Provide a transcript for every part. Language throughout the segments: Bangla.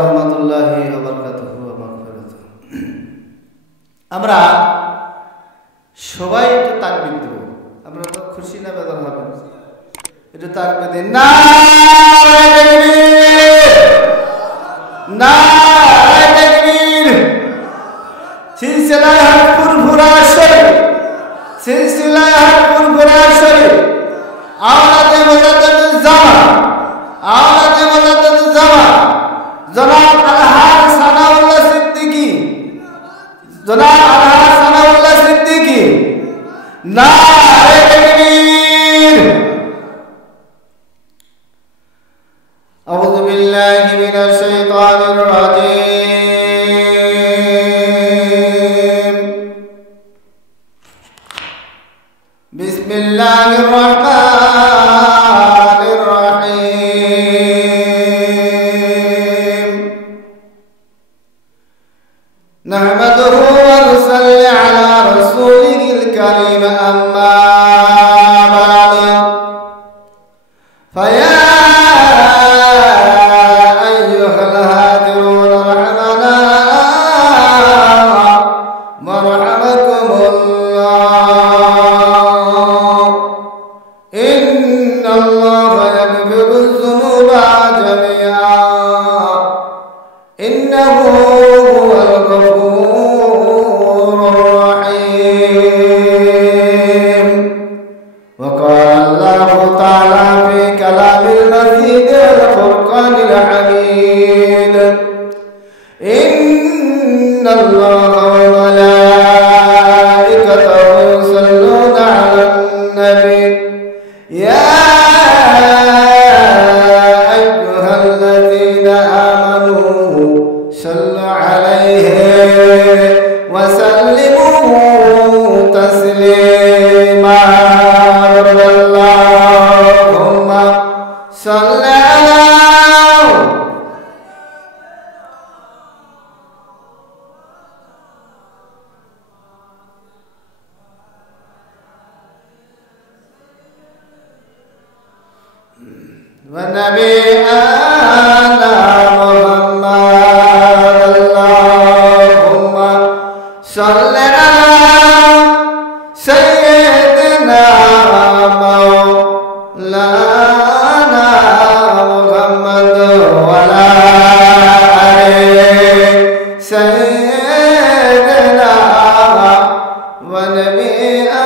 রহমতুল্লাহি ওয়া বারাকাতুহু ওয়া মাগফিরাতুহু। আমরা সবাই একটু তাকবীর দেব। আমরা তো খুশি না বেজার হবে? একটু তাকবীর দিন। নারায়ে তাকবীর, নারায়ে তাকবীর। সিলসিলায়ে হক ফুরফুরা শরীফ, সিলসিলায়ে হক ফুরফুরা শরীফ, আওলাদে মুজাদ্দিদুল জামান, আওলাদে মুজাদ্দিদুল জামান জনাব আলহাজ সানাউল্লাহ সিদ্দিকী, জনাব আলহাজ সানাউল্লাহ সিদ্দিকী। নারায়ে তাকবীর। আউযু বিল্লাহি মিনাশ শাইতানির রাজীম। বিসমিল্লাহির রহমানির রহিম। নাহমাদুহু ওয়া নুসাল্লি আলা রাসূলিল কারীম, আম্মা বা'দ। ফায়া আইয়ুহাল হাদিরুন রাহমানা ওয়া রাহমাকুমুল্লাহ। ইন্নাল্লাহা ইয়াগফিরুয যুনুবা জামিআ, ইন্নাহু হুয়াল গফুরুর রাহিম। ওয়া ক্বালা আল্লাহু তাআলা ফি কালামিল মাজিদিল ফুরকানিল হামিদ। ইন্নাল্লাহা ওয়া মালাইকাতাহু ইউসাল্লুনা আলান নবী, ইয়া আইয়ুহাল্লাযীনা আমানু সাল্লু আলাইহি ওয়া সাল্লিমু তাসলিমা। আল্লাহুম্মা সাল্লি আলা ونبينا محمد. اللهم صل على سيدنا مولانا محمد وعلى آل سيدنا ونبينا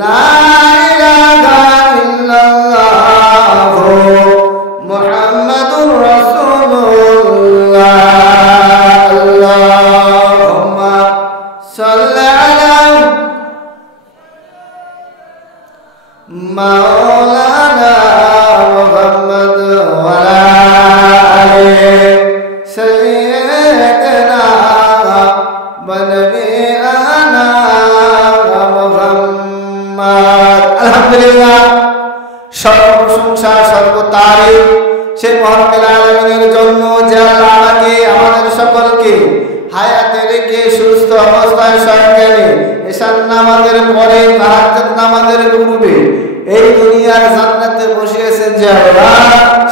La ilaha মাওলানা মুহাম্মদ ওয়ালা আলিহি সাইয়্যিদানা ওয়া নবিয়ানা মুহাম্মদ। আলহামদুলিল্লাহ, সর্বপ্রশংসা সর্বতারিফ সেই মহান আলামিনের জন্য যে আল্লাহ আমাকে আমাদের সকলকে হায়াতে রেখে সুস্থ অবস্থায় সজ্ঞানে এশার নামাজের পরে তাহাজ্জুদ নামাজের পূর্বে এই দুনিয়ার জান্নাতে বসিয়েছেন যে আল্লাহ,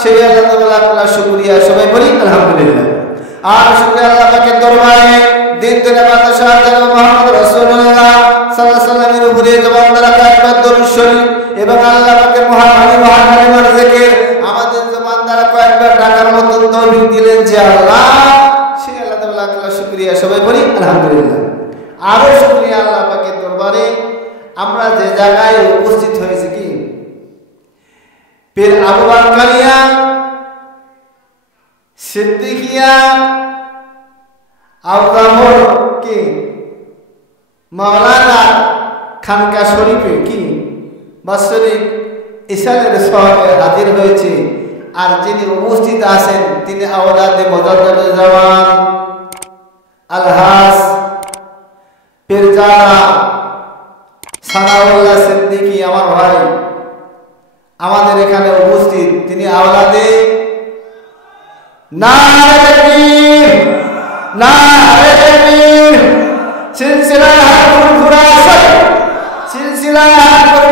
সেই আল্লাহ শুকরিয়া। সবাই বলি আলহামদুলিল্লাহ। আর শুকরিয়া আল্লাহ পাকের দরবারে দিন দিনে বাদশাহ জনাব মুহাম্মদ রাসূলুল্লাহ সাল্লাল্লাহু আলাইহি ওয়াসাল্লামের উপরে জবান দ্বারা কয়েকবার দরুদ শরীফ এবং আল্লাহ পাকের মহাবাণী মহাকালিমার জিকির আমাদের জবান দ্বারা কয়েকবার ডাকার মতো তৌফিক দিলেন যে আল্লাহ, সেই আল্লাহ তাআলা শুকরিয়া। সবাই বলি আলহামদুলিল্লাহ। আরো শুকরিয়া আল্লাহ পাকের দরবারে আমরা যে জায়গায় উপস্থিত হয়েছি কি পীর আবু বাকারিয়া সিদ্দিকিয়া আওতামর কি মাওলানা খানকা শরীফে কি বাৎসরিক ইশারের সভায় হাজির হয়েছে। আর যিনি উপস্থিত আছেন তিনি আওলাদে মুজাদ্দিদ জামান আলহাস পীরজাদা সানাউল্লাহ সিদ্দিকী আমার ভাই আমাদের এখানে উপস্থিত। তিনি আওলাদে নারে তাকবীর নারে তাকবীর সিলসিলা হাকুল কুরাসা সিলসিলা হাকুল